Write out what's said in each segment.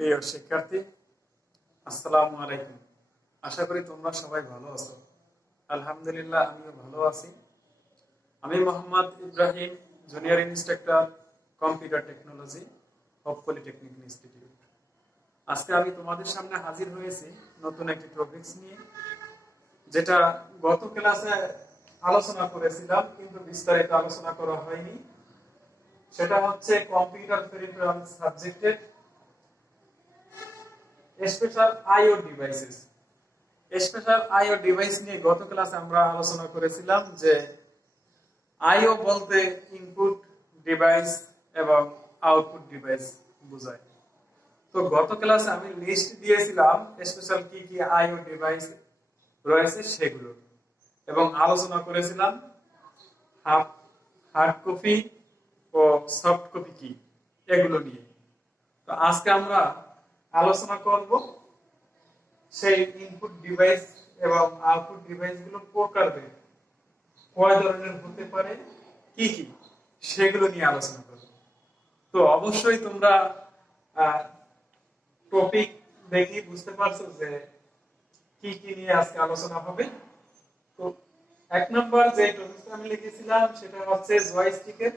প্রিয় শিক্ষার্থী, আসসালামু আলাইকুম। আশা করি তোমরা সবাই ভালো আছো। আলহামদুলিল্লাহ, আমিও ভালো আছি। আমি Mohammad Ibrahim, junior instructor, computer technology of polytechnic institute. আজকে আমি তোমাদের সামনে হাজির হয়েছি নতুন একটি টপিকস নিয়ে, যেটা গত ক্লাসে আলোচনা করেছিলাম কিন্তু বিস্তারিত আলোচনা করা হয়নি। সেটা হচ্ছে কম্পিউটার পেরিফেরাল সাবজেক্টের স্পেশাল আইও ডিভাইসেস। স্পেশাল আইও ডিভাইস নিয়ে গত ক্লাসে আমরা আলোচনা করেছিলাম যে আইও বলতে ইনপুট ডিভাইস এবং আউটপুট ডিভাইস বোঝায়। তো গত ক্লাসে আমি লিস্ট দিয়েছিলাম স্পেশাল কি কি আইও ডিভাইস রয়েছে সেগুলো, এবং আলোচনা করেছিলাম হার্ড কপি ও সফট কপি কি এগুলো নিয়ে। তো আজকে আমরা আলোচনা করব সেই ইনপুট ডিভাইস এবং আউটপুট ডিভাইসগুলো প্রকারভেদ কয় ধরনের হতে পারে, কি কি সেগুলো নিয়ে আলোচনা করব। তো অবশ্যই তোমরা টপিক দেখি বুঝতে পারছো যে কি কি নিয়ে আজকে আলোচনা হবে। তো এক নম্বর যে টপিকটা আমি লিখেছিলাম সেটা হচ্ছে জয়স্টিকের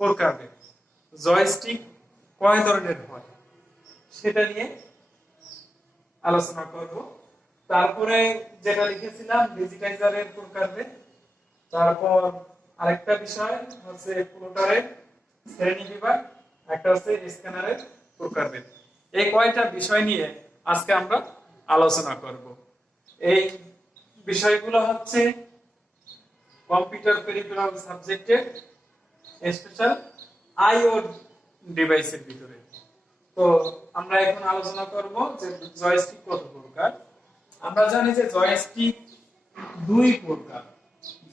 প্রকারভেদ। জয়স্টিক কয় ধরনের হয় সেটা নিয়ে আলোচনা করব। তারপরে যেটা লিখেছিলাম ডিজিটাইজারের প্রকারভেদ। তারপর আরেকটা বিষয় হচ্ছে প্লটারের শ্রেণী বিভাগ, একটা হচ্ছে স্ক্যানারের প্রকারভেদ। এই কয়টা বিষয় নিয়ে আজকে আমরা আলোচনা করব। এই বিষয়গুলো হচ্ছে কম্পিউটার পেরিফেরাল সাবজেক্টের স্পেশাল আইও ডিভাইসের ভিতরে। তো আমরা এখন আলোচনা করব যে জয়স্টিক কত প্রকার। আমরা জানি যে জয়স্টিক দুই প্রকার।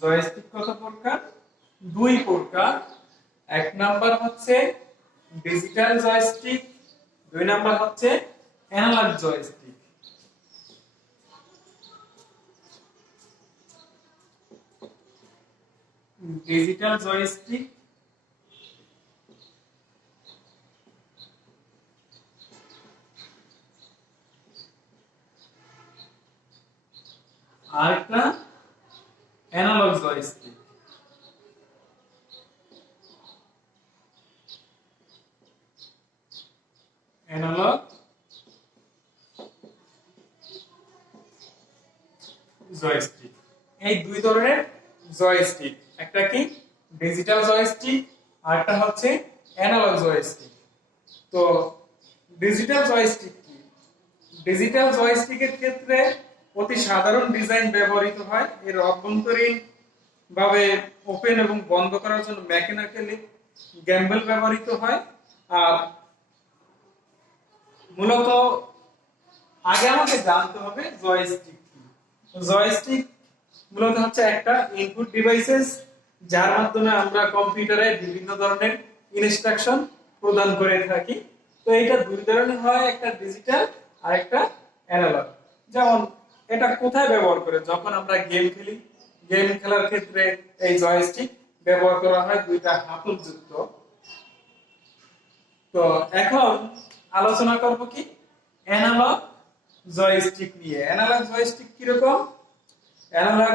জয়স্টিক কত প্রকার? দুই প্রকার। এক নাম্বার হচ্ছে ডিজিটাল জয়স্টিক, দুই নাম্বার হচ্ছে অ্যানালগ জয়স্টিক। ডিজিটাল জয়স্টিক আর একটা অ্যানালগ জয়স্টিক। অ্যানালগ জয়স্টিক, এই দুই ধরনের জয়স্টিক। একটা কি ডিজিটাল জয়স্টিক আর একটা হচ্ছে অ্যানালগ জয়স্টিক। তো ডিজিটাল জয়স্টিক কি? ডিজিটাল জয়স্টিকের ক্ষেত্রে অতি সাধারণ ডিজাইন ব্যবহৃত হয়। এর অভ্যন্তরীণ ভাবে ওপেন এবং বন্ধ করার জন্য মেকানিক্যালি গ্যাম্বল ব্যবহৃত হয়। আর মূলত আগে আমাকে জানতে হবে জয়স্টিক কি। জয়স্টিক মূলত হচ্ছে একটা ইনপুট ডিভাইসেস, যার মাধ্যমে আমরা কম্পিউটারে বিভিন্ন ধরনের ইনস্ট্রাকশন প্রদান করে থাকি। তো এটা দুই ধরনের হয়, একটা ডিজিটাল আর একটা অ্যানালগ। যেমন এটা কোথায় ব্যবহার করে? যখন আমরা গেম খেলি, গেম খেলার ক্ষেত্রে এই জয়স্টিক ব্যবহার করা হয়, দুইটা হাতল যুক্ত। তো এখন আলোচনা করব কি অ্যানালগ জয়স্টিক নিয়ে। অ্যানালগ জয়স্টিক কি রকম? অ্যানালগ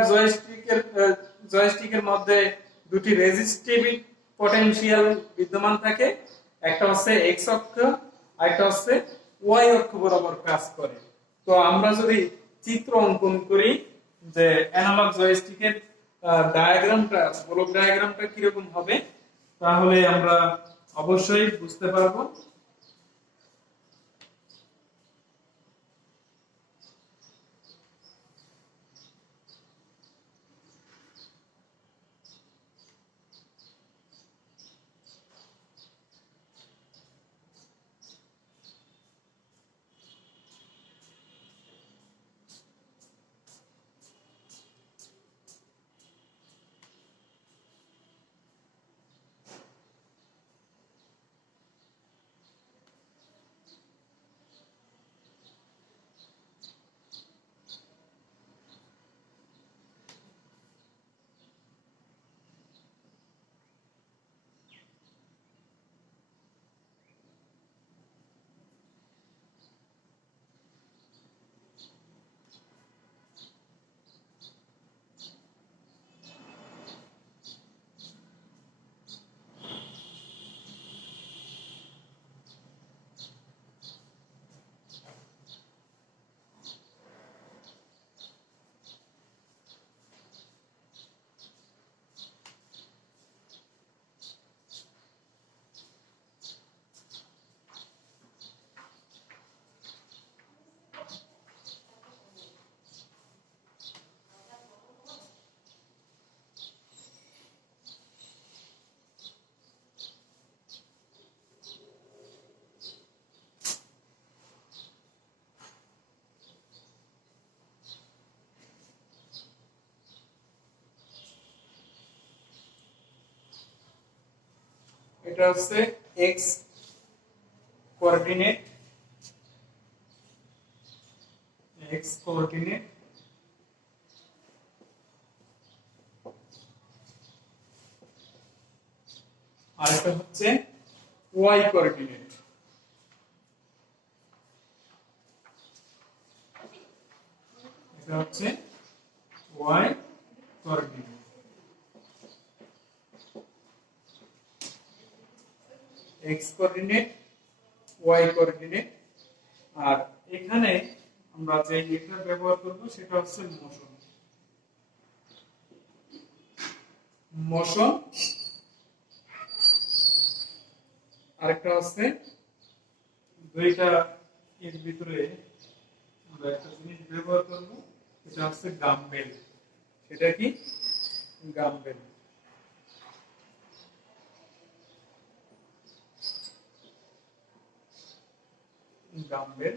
জয়স্টিকের মধ্যে দুটি রেজিস্টিভ পটেনশিয়াল বিদ্যমান থাকে। একটা হচ্ছে এক্স অক্ষ আর একটা হচ্ছে ওয়াই অক্ষ বরাবর কাজ করে। তো আমরা যদি চিত্র অঙ্কন করি যে অ্যানালগ জয়স্টিকের ডায়াগ্রামটা, ব্লক ডায়াগ্রামটা কি রকম হবে, তাহলে আমরা অবশ্যই বুঝতে পারবো। একটা হচ্ছে এক্স কোঅর্ডিনেট, আর একটা হচ্ছে ওয়াই কোঅর্ডিনেট। এটা হচ্ছে y coordinate. X coordinate, y coordinate. আর এখানে আমরা যে এটা ব্যবহার করব সেটা হচ্ছে মোশন। আরেকটা হচ্ছে দুইটা এর ভিতরে আমরা একটা জিনিস ব্যবহার করব, সেটা হচ্ছে গাম্বেল। সেটা কি? গাম্বেল। গাম্বেল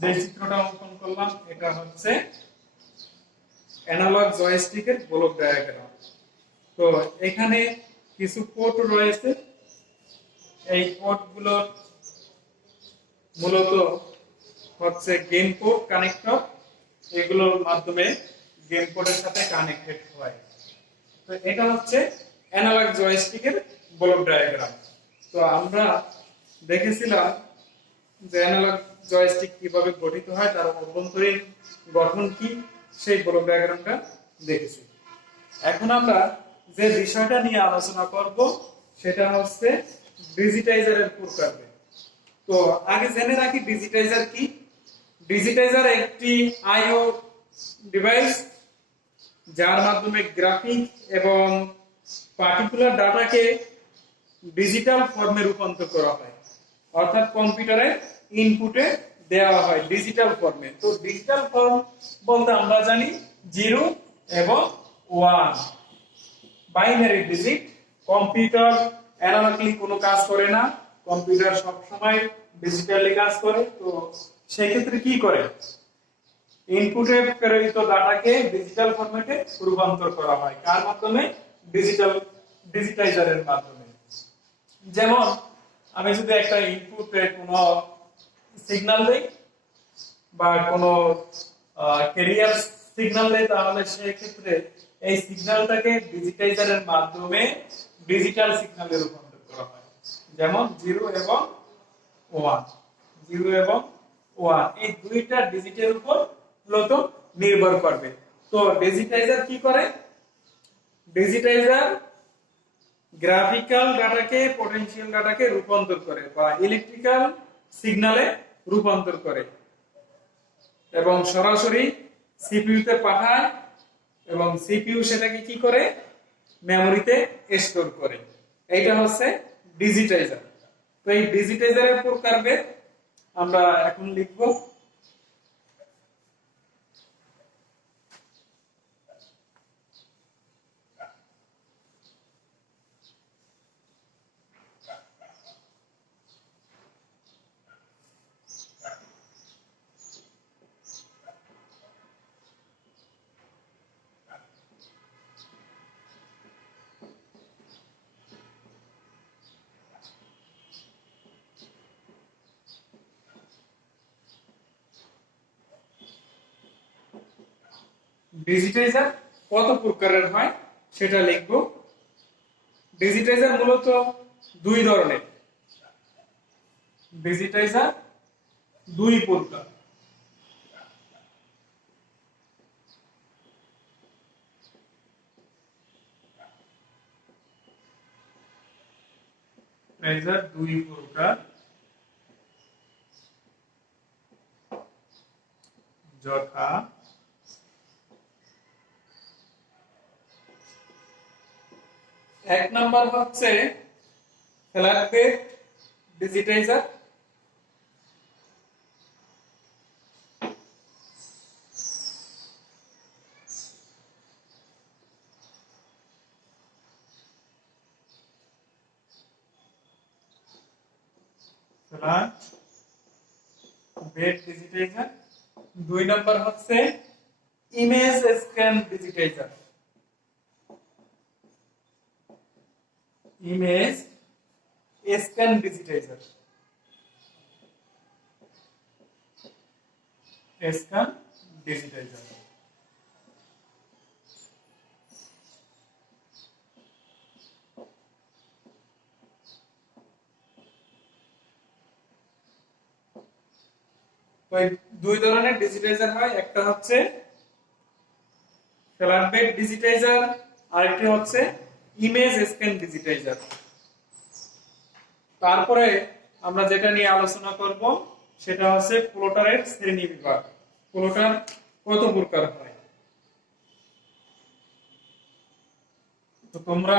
যে চিত্রটা অঙ্কন করলাম এটা হচ্ছে অ্যানালগ জয়স্টিকের ব্লক ডায়াগ্রাম। তো এখানে কিছু পোর্ট রয়েছে, এই পোর্টগুলো মূলত হচ্ছে গেইন পোর্ট, কানেক্টর। এগুলোর মাধ্যমে গেইন পোর্টের সাথে কানেক্টেড হয়। তো এটা হচ্ছে অ্যানালগ জয়স্টিকের ব্লক ডায়াগ্রাম। তো আমরা দেখেছিলাম যে অ্যানালগ জয়স্টিক কিভাবে গঠিত হয়, তার অভ্যন্তরীণ গঠন কি, সেই ব্লক ডায়াগ্রামটা দেখেছি। এখন আমরা যে বিষয়টা নিয়ে আলোচনা করব সেটা হচ্ছে ডিজিটাইজারের প্রকারভেদ। তো আগে জেনে রাখি ডিজিটাইজার কি। ডিজিটাইজার একটি আইও ডিভাইস যার মাধ্যমে গ্রাফিক এবং পার্টিকুলার ডাটাকে ডিজিটাল ফর্মে রূপান্তর করা হয়, অর্থাৎ কম্পিউটারের ইনপুটে দেওয়া হয় ডিজিটাল ফর্মে। তো ডিজিটাল ফর্ম বলতে আমরা জানি 0 এবং 1, বাইনারি ডিজিট। কম্পিউটার অ্যানালগলি কোনো কাজ করে না, কম্পিউটার সব সময় ডিজিটালি কাজ করে। তো সেই ক্ষেত্রে কি করে? ইনপুটে প্রেরিত ডাটাকে ডিজিটাল ফরম্যাটে রূপান্তর করা হয়। কার মাধ্যমে? ডিজিটাইজারের মাধ্যমে। যেমন আমি যদি একটা ইনপুটে কোনো সিগন্যাল দেই বা কোনো ক্যারিয়ার সিগন্যাল দেই, তাহলে সেই ক্ষেত্রে এই সিগন্যালটাকে ডিজিটাইজারের মাধ্যমে ডিজিটাল সিগন্যালে রূপান্তর করা হয়। যেমন 0 এবং 1, 0 এবং 1 এই দুইটা ডিজিটের উপর মূলত নির্ভর করবে। তো ডিজিটাইজার কি করে? ডিজিটাইজার গ্রাফিক্যাল ডাটাকে পটেনশিয়াল ডাটাকে রূপান্তর করে বা ইলেকট্রিক্যাল সিগন্যালে রূপান্তর করে এবং সরাসরি সিপিইউ তে পাঠায় এবং সিপিইউ সেটাকে কি করে? মেমোরিতে স্টোর করে। এইটা হচ্ছে ডিজিটাইজার। তো এই ডিজিটাইজারের প্রকারভেদ আমরা এখন লিখব। ডিজিটাইজার কত প্রকারের হয় সেটা লিখব। ডিজিটাইজার মূলত দুই ধরনের। ডিজিটাইজার দুই প্রকার। ডিজিটাইজার দুই প্রকার, যথা এক নাম্বার হচ্ছে flat bed digitizer, flat bed digitizer. 2 number হচ্ছে image scan digitizer. Image scan digitizer, scan digitizer. তো এই 2 ধরনের ডিজিটাইজার হয়, একটা হচ্ছে ফ্ল্যাট বেড ডিজিটাইজার, আরেকটি হচ্ছে ইমেজ স্ক্যান ডিজিটাইজার। তারপরে আমরা যেটা নিয়ে আলোচনা করব সেটা হচ্ছে প্লটারের শ্রেণী বিভাগ। প্লটার কত প্রকার হয়? তো তোমরা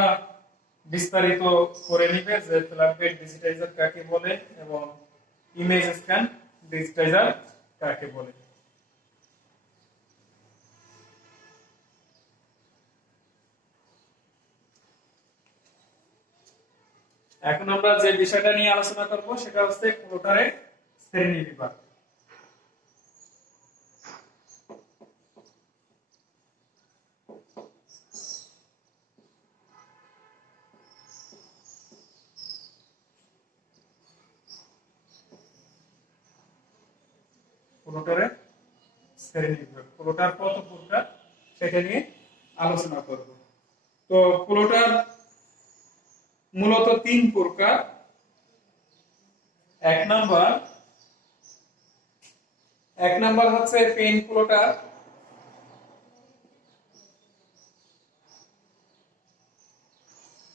বিস্তারিত করে নিবে যে ফ্ল্যাট বেড ডিজিটাইজার কাকে বলে এবং ইমেজ স্ক্যান ডিজিটাইজার কাকে বলে। এখন আমরা যে বিষয়টা নিয়ে আলোচনা করব সেটা হচ্ছে প্লটারের শ্রেণী বিভাগ। প্লটারের শ্রেণী বিভাগ, প্লটার কত প্রকার সেটা নিয়ে আলোচনা করব। তো প্লটার মূলত 3 প্রকার। এক নাম্বার হচ্ছে pain plotter.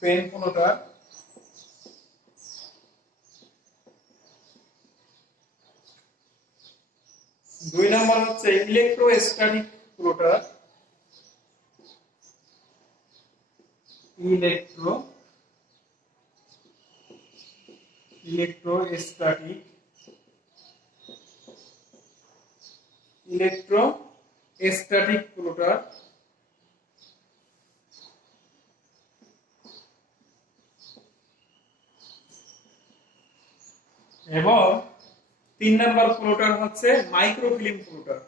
Pain plotter. 2 number হচ্ছে ইলেকট্রোস্ট্যাটিক প্লটার। Electrostatic plotter. এবং 3 নাম্বার প্লটার হচ্ছে microfilm plotter.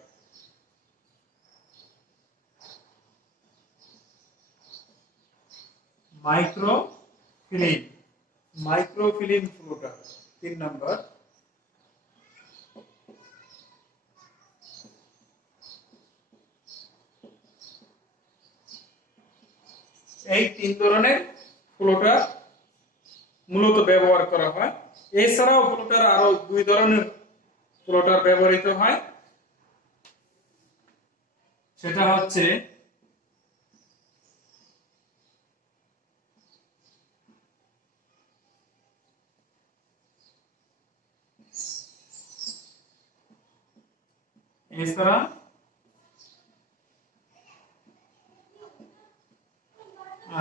Microfilm plotter 3 number. এই 3 ধরনের প্লটার মূলত ব্যবহার করা হয়। এছাড়াও প্লটার আরো 2 ধরনের প্লটার ব্যবহৃত হয়, সেটা হচ্ছে এছাড়া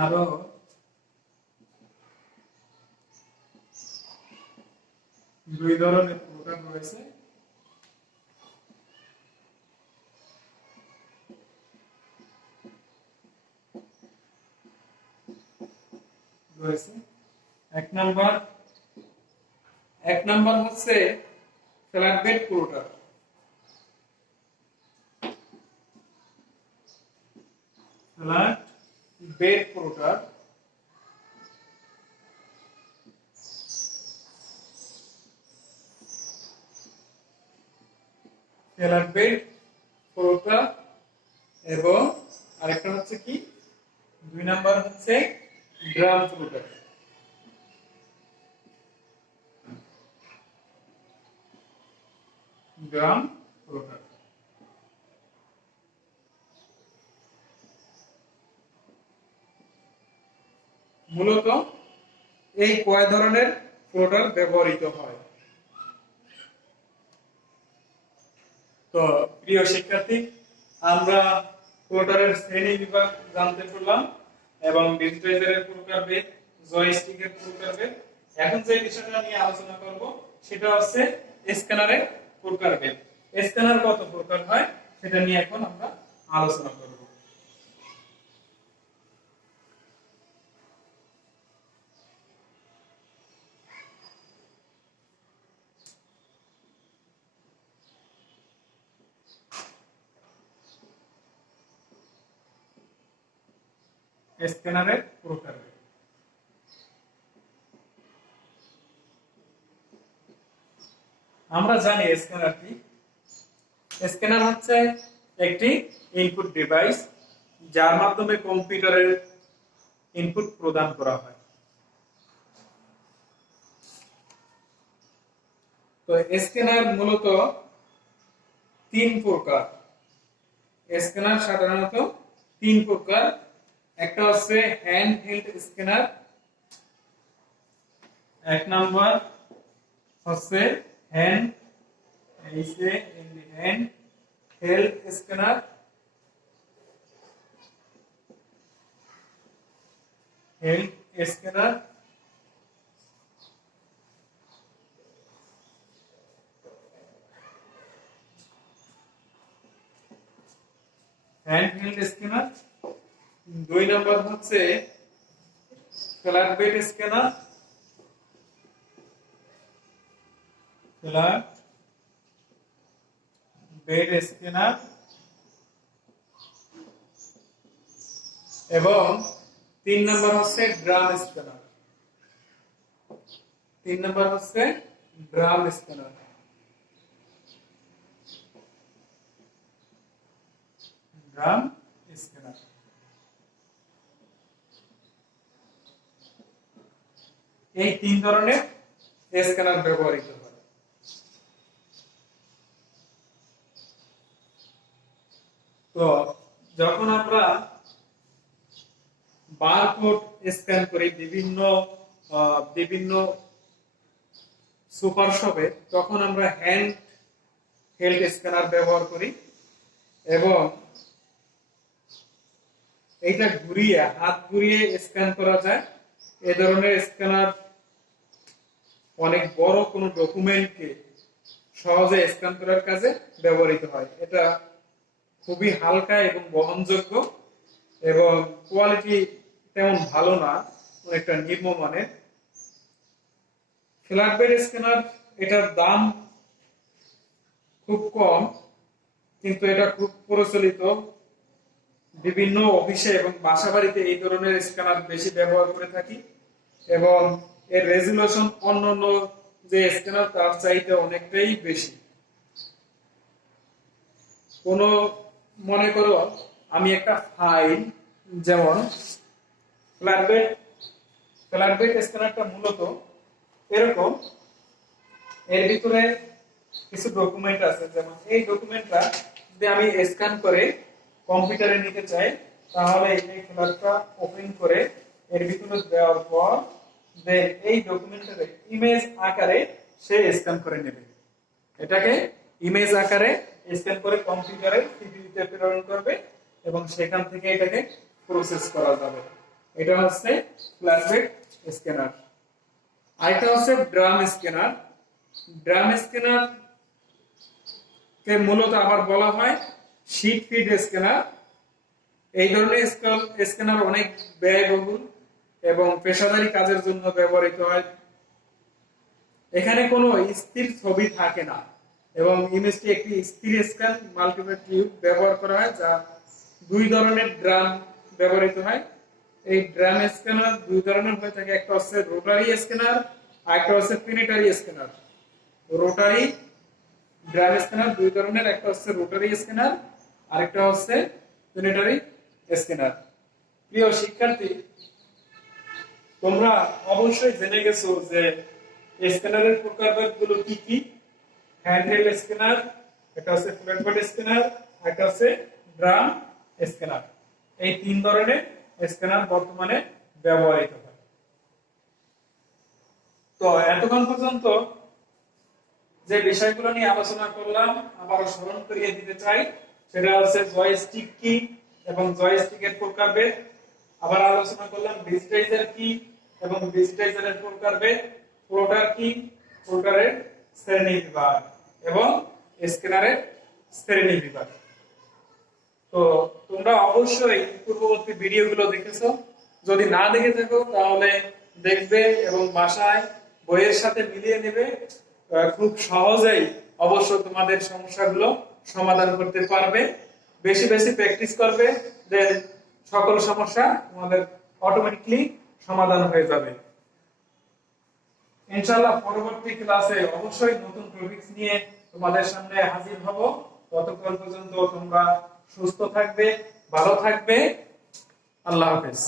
আরো 2 ধরনের প্লটার রয়েছে। এক নাম্বার হচ্ছে flat bed plotter. Flat bed plotter. Flat bed plotter এবং আরেকটা হচ্ছে কি 2 নাম্বার হচ্ছে ড্রাম প্লটার। Drum plotter. মূলত এই কয় ধরনের প্লটার ব্যবহৃত হয়। তো প্রিয় শিক্ষার্থী, আমরা প্লটারের শ্রেণী বিভাগ জানতে পারলাম এবং ডিজিটাইজারের প্রকারভেদ, জয়স্টিকের প্রকারভেদ। এখন যে বিষয়টা নিয়ে আলোচনা করব সেটা হচ্ছে স্ক্যানারের প্রকারভেদ। স্ক্যানার কত প্রকার হয় সেটা নিয়ে এখন আমরা আলোচনা করব। স্ক্যানারের প্রকার। আমরা জানি স্ক্যানার কি। স্ক্যানার হচ্ছে একটি ইনপুট ডিভাইস যার মাধ্যমে কম্পিউটারের ইনপুট প্রদান করা হয়। তো স্ক্যানার মূলত তিন প্রকার। স্ক্যানার সাধারণত তিন প্রকার। একটা হচ্ছে হ্যান্ড হেল্ড স্ক্যানার, এক নাম্বার হচ্ছে hand held scanner, held scanner, hand held scanner. দুই নাম্বার হচ্ছে flat bed scanner, flat bed scanner, এবং তিন নাম্বার হচ্ছে ড্রাম স্ক্যানার। তিন নাম্বার হচ্ছে ড্রাম স্ক্যানার। Drum scanner. এই তিন ধরনের স্ক্যানার ব্যবহৃত হয়। তো যখন আমরা বারকোড স্ক্যান করি বিভিন্ন সুপার শপে, তখন আমরা হ্যান্ড হেল্ড স্ক্যানার ব্যবহার করি এবং এইটা হাত ঘুরিয়ে স্ক্যান করা যায়। এই ধরনের স্ক্যানার অনেক বড় কোনো ডকুমেন্টকে সহজে স্ক্যান করার কাজে ব্যবহৃত হয়। এটা খুবই হালকা এবং বহনযোগ্য এবং কোয়ালিটি তেমন ভালো না, অনেকটা নিম্নমানের। ফ্ল্যাট বেড স্ক্যানার, এটার দাম খুব কম কিন্তু এটা খুব প্রচলিত। বিভিন্ন অফিসে এবং বাসাবাড়িতে এই ধরনের স্ক্যানার বেশি ব্যবহার করে থাকি এবং এর রেজুলেশন অন্যান্য যে স্ক্যানার তার চাইতে অনেকটাই বেশি। মনে করো আমি একটা ফাইল, যেমন ফ্ল্যাট বেড স্ক্যানারটা মূলত এরকম, এর ভিতরে কিছু ডকুমেন্ট আছে। যেমন এই ডকুমেন্টটা যদি আমি স্ক্যান করে কম্পিউটারে নিতে চাই, তাহলে এই ফ্ল্যাটটা ওপেন করে এর ভিতরে দেওয়ার পর দেন এই ডকুমেন্টটাকে ইমেজ আকারে সে স্ক্যান করে নেবে। এটাকে ইমেজ আকারে স্ক্যান করে কম্পিউটারে সিপিইউতে প্রেরণ করবে এবং সেখান থেকে এটাকে প্রসেস করা যাবে। এটা হচ্ছে ফ্ল্যাট বেড স্ক্যানার। আরেকটা হচ্ছে ড্রাম স্ক্যানার। ড্রাম স্ক্যানার কে মূলত আবার বলা হয় শীট ফিড স্ক্যানার। এই ধরনের স্ক্যানার অনেক ব্যয়বহুল এবং পেশাদারী কাজের জন্য ব্যবহৃত হয়। এখানে কোনো স্থির ছবি থাকে না এবং ইমেজটি একটি স্থির স্ক্যান মাল্টিপল টিউব ব্যবহার করা হয়, যা দুই ধরনের ড্রাম ব্যবহৃত হয়। এই ড্রাম স্ক্যানার দুই ধরনের হয়ে থাকে, একটা হচ্ছে রোটারি স্ক্যানার আর একটা হচ্ছে planetary scanner. Rotary drum scanner দুই ধরনের, একটা হচ্ছে রোটারি স্ক্যানার আর একটা হচ্ছে প্ল্যানেটারি স্ক্যানার। প্রিয় শিক্ষার্থী, তোমরা অবশ্যই জেনে গেছো যে স্ক্যানারের প্রকারভেদগুলো কি কি। হ্যান্ডহেল্ড স্ক্যানার, একটা হচ্ছে ফ্ল্যাট বেড স্ক্যানার, একটা হচ্ছে ড্রাম স্ক্যানার। এই তিন ধরনের স্ক্যানার বর্তমানে ব্যবহৃত হয়। তো এতক্ষণ পর্যন্ত যে বিষয়গুলো নিয়ে আলোচনা করলাম আবারও স্মরণ করিয়ে দিতে চাই। সেটা হচ্ছে জয়স্টিক কি এবং জয়স্টিকের প্রকারভেদ। আবার আলোচনা করলাম ডিজিটাইজার কি এবং ডিজিটাইজারের প্রকারভেদ, প্লটার কি, প্লটারের শ্রেণীবিভাগ এবং স্ক্যানারের শ্রেণীবিভাগ। তো তোমরা অবশ্যই পূর্ববর্তী ভিডিওগুলো দেখেছো। যদি না দেখে থাকো তাহলে দেখবে এবং বাসায় বইয়ের সাথে মিলিয়ে নেবে। খুব সহজেই অবশ্য তোমাদের সমস্যাগুলো সমাধান করতে পারবে। বেশি বেশি প্র্যাকটিস করবে, দেন সকল সমস্যা তোমাদের অটোমেটিকলি সমাধান হয়ে যাবে। ইনশাআল্লাহ পরবর্তী ক্লাসে অবশ্যই নতুন টপিকস নিয়ে তোমাদের সামনে হাজির হব। ততক্ষণ পর্যন্ত তোমরা সুস্থ থাকবে, ভালো থাকবে। আল্লাহ হাফেজ।